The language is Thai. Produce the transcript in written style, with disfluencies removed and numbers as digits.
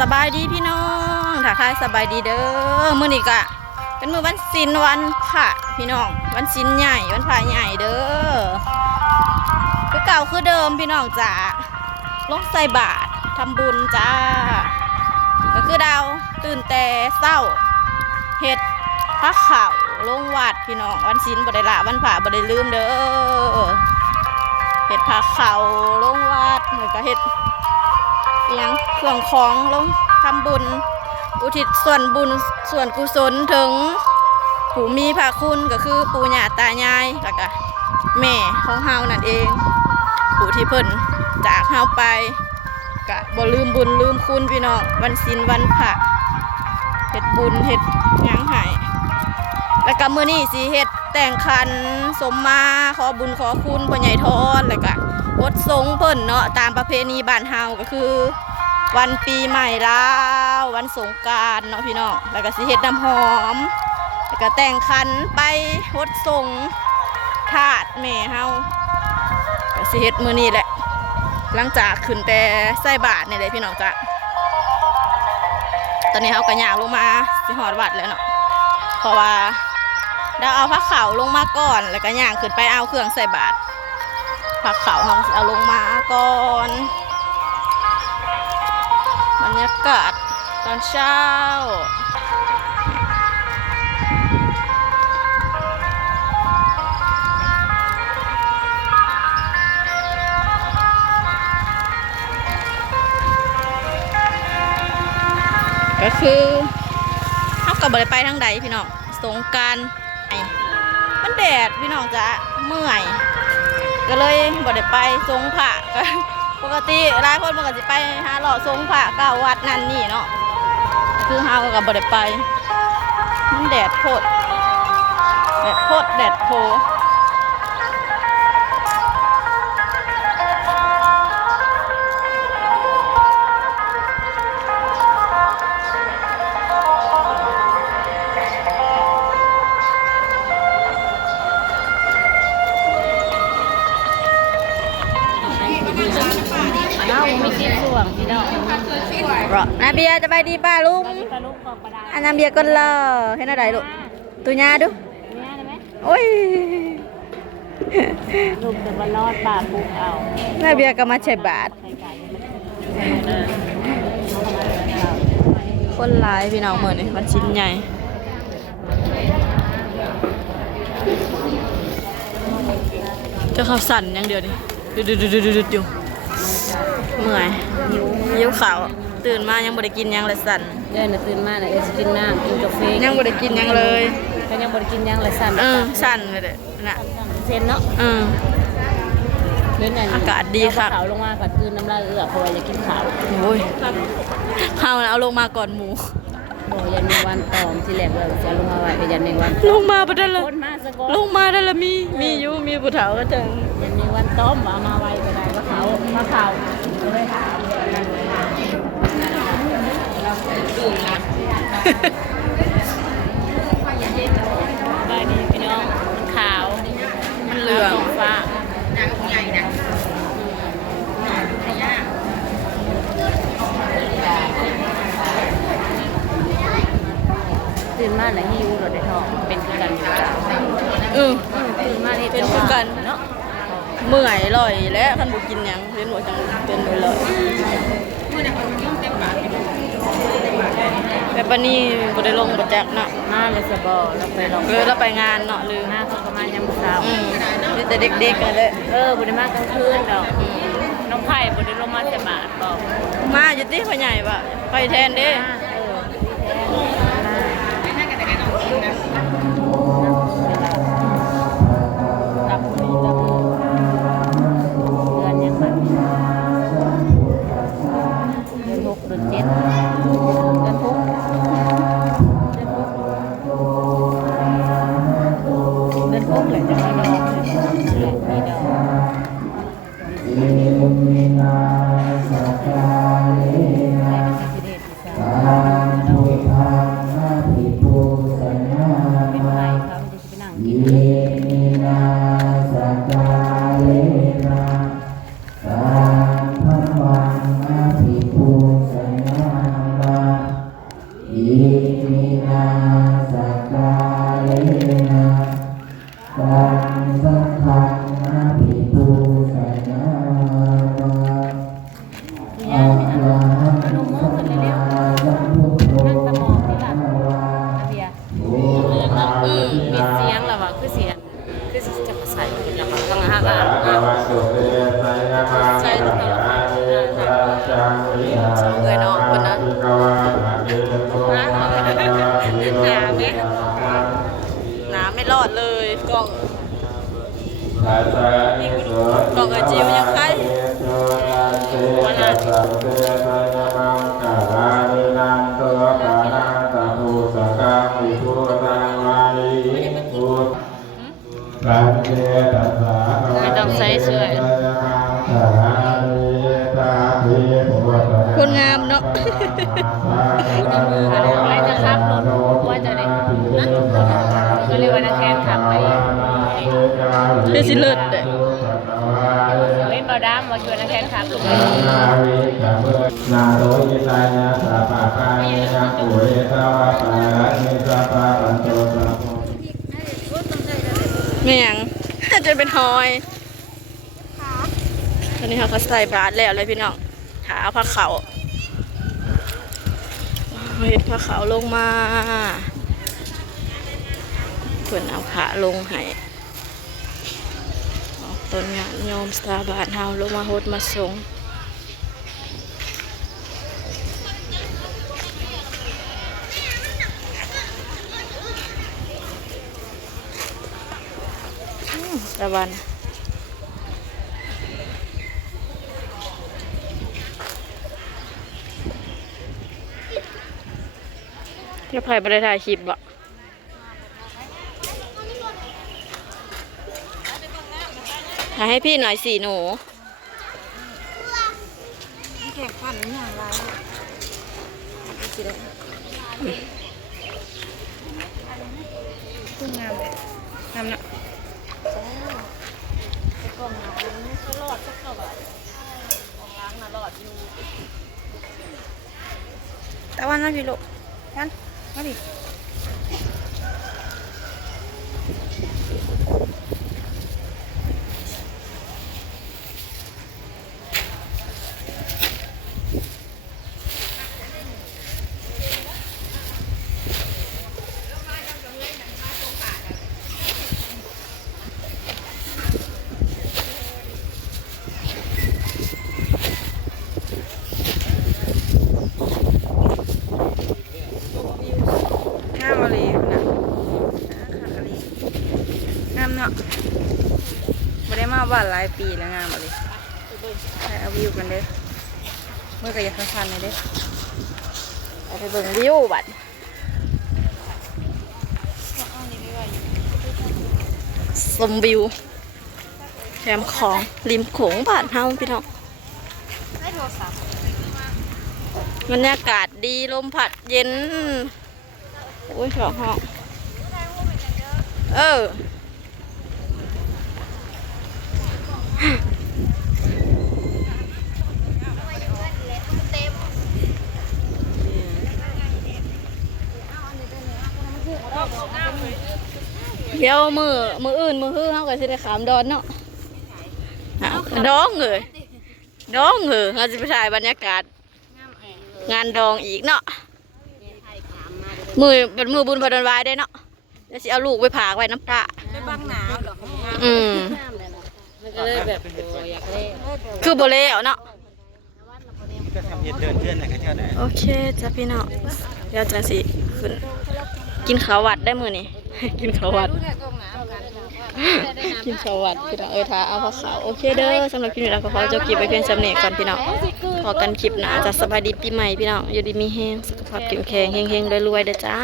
สบายดีพี่น้องถ้าใครสบายดีเด้อมื้อนี้ก็เป็นมื้อวันศีลวันพระพี่น้องวันศีลใหญ่วันพระใหญ่เด้อคือเก่าคือเดิมพี่น้องจ้าลงใส่บาตรทำบุญจ้าก็คือดาวตื่นแต่เศร้าเฮ็ดพระข่าวลงวัดพี่น้องวันศีลบ่ได้ละวันพระบ่ได้ลืมเด้อเฮ็ดพระข่าวลงวัดแล้วก็เฮ็ดยังเครื่องของลงทำบุญอุทิศส่วนบุญส่วนกุศลถึงผู้มีพระคุณก็คือปู่ย่าตายายแล้วก็แม่ของเฮานั่นเองผู้ที่เพิ่นจากเฮาไปก็บ่ลืมบุญลืมคุณพี่น้องวันศีลวันพระเฮ็ดบุญเฮ็ดหยังให้แล้วก็มื้อนี้สิเฮ็ดแต่งขันสมมาขอบุญขอคุณพ่อใหญ่ทอนแล้วก็วดสงเพิ่นเนาะตามประเพณีบ้านเฮาก็คือวันปีใหม่ลาววันสงกรานต์เนาะพี่น้องแล้วก็สิเฮ็ดน้ำหอมแล้วก็แต่งขันไปวดสงธาตุแม่เฮาก็สิเฮ็ดมื้อนี้แหละหลังจากขึ้นแต่ใส่บาตรนี่เลยพี่น้องจ้ะตอนนี้เฮาก็ย่างลงมาสิฮอดวัดแล้วเนาะเพราะว่าดาวเอาผ้าขาวลงมาก่อนแล้วก็ย่างขึ้นไปเอาเครื่องใส่บาตรผ้าขาวเฮาเอาลงมาก่อนบรรยากาศตอนเช้าก็คือเขากับบริไปทางใดพี่น้องสงกรานต์มันแดดพี่น้องจะเมื่อยก็เลยบริไปสงพระก็ปกติหลายคนมันก็จะไปหาหล่อสงพระเก้าวัดนั่นนี่เนาะคือเฮากับบริไปมันแดดโพดแดดโพดแดดโพนาเบียจะไปดีป้าลุงอันนาเบียก็เลอเห็นอะไรลูกตัวยาดูโอ้ยลูกจะมารอดบาปปุ๊บเอานาเบียก็มาใช้บาทคนหลายพี่น้องเหมือนนี่มันชิ้นใหญ่เจ้าข้าวสั่นอย่างเดียวนี่ดูอยู่เมื่อยยิ้วขาวตื่นมายังบ่ได้กินยังเลยสั่นเดินตื่นมาเลยจะกินน้ำกินกาแฟยังบ่ได้กินยังเลยก็ยังบ่ได้กินยังเลยสั่นสั่นเลยน่ะเซนเนาะอากาศดีค่ะขาวลงมาก่อนคืนน้ำลายเอือกเพราะว่าจะกินขาวโอ้ยข้าวเอาลงมาก่อนหมูโอ้ยันในวันตอมที่แหลกเลยจะลงมาไว้ยันในวันลงมาประเด็นเลยลงมาได้ละมีอยู่มีผู้เฒ่าก็จังยันในวันต้มมาไว้ก็ได้ว่าเขามาขาวเลยถามบายดีพี่น้องมันขาวมันเหลืองฟ้าใหญ่นะตื่นมาแล้วหิวรถได้ท้องเป็นคือกันตื่นมานี่เป็นคือกันเนาะเมื่อยลอยและคันบุกินยังเรียนหัวจังเป็นเลยแต่ปนี้บ่ได้ลงบ่แจกเนาะมาเลยสบอเราไปลองเราไปงานเนาะลืมหน้าเขาก็มายามเช้ามีแต่เด็กๆกันเลยบ่ได้มากลางคืนดอกน้องไผ่บ่ได้ลงมาแต่บาทบอกมาอยู่ที่พ่อใหญ่ป่ะไปแทนเด้เ ลงมือขึ้นเร็วๆนั่งตะมองนี่ล่ะระเบียร์มีเสียงแล้วว่าคือเสียงคือจะใส่ขึ้นแล้วว่าฟังฮักใช่แล้วเงยน้องคนนั้นหนาไม่รอดเลยกล่องไอจิวยังไงไม่ต้องใส่เสื้อคนงามเนาะอะไรจะขับรถว่าจะได้นะก็เลยว่านักแข่งขับไปคือสิเลิศเลยเล่นบอลดามมาชวนนักแข่งขับลูกนาโรยิตายาสาปะกายยังปุเรตาวะปะนิสาปะปัญโจสะเมียงจนเป็นหอยตอนนี้เขาก็ใส่บาตรแล้วเลยพี่น้องหาผ้าขาวเห็ดผ้าขาวลงมาเพื่อนเอาขาลงให้ต้นงานโยมสตาบาทเฮาลงมาโฮดมาส่งสบายเดี๋ยวไผ่ไปได้ถ่ายคลิปบ่ถ่ายให้พี่หน่อยสิหนูแข่งขันอย่างไรงามเลยงามนะกล่องน้ำไม่รอดสักเท่าไหร่ของล้างน่ะรอดอยู่แต่วันนั้นพี่ลูกกันมาดิไม่ได้มาบ้านหลายปีแล้วงามเลยเอาวิวกันเด้อเมื่อกี้ยังคันๆเลยเด้อไปเบิ่งวิวบัดชมวิวแคมของริมโขงบ้านเฮาพี่น้องบรรยากาศดีลมพัดเย็นโอ้ยสองห้องเดี๋ยวมืออื่นมือฮื้อเขาก็จะได้ขามดอนเนาะดองเลยเราจะไปถ่ายบรรยากาศงานดองอีกเนาะเป็นมือบุญพดลวายได้เนาะจะสิเอาลูกไปผากไว้น้ำปลาไปบังหนาวหรอมันก็เลยแบบอยากเล่คือโบเล่เนาะก็ทำเห็ดเดินเพื่อนไหนกันเท่าไหร่โอเคจ้ะพี่น้องเดี๋ยวจะสิขึ้นกินข้าววัดได้มือนี่กินข้าววัดกินข้าววัดพี่น้องท้าเอาผ้าขาวโอเคเด้อสำหรับคลิปนี้เราก็ขอจบคลิปไปเพียงจำเนียกันพี่น้องพอกันคลิปหน้าจะสบายดีปีใหม่พี่น้องอยู่ดีมีแห้งสุขภาพแข็งแรงเฮงๆรวยๆเด้อจ้า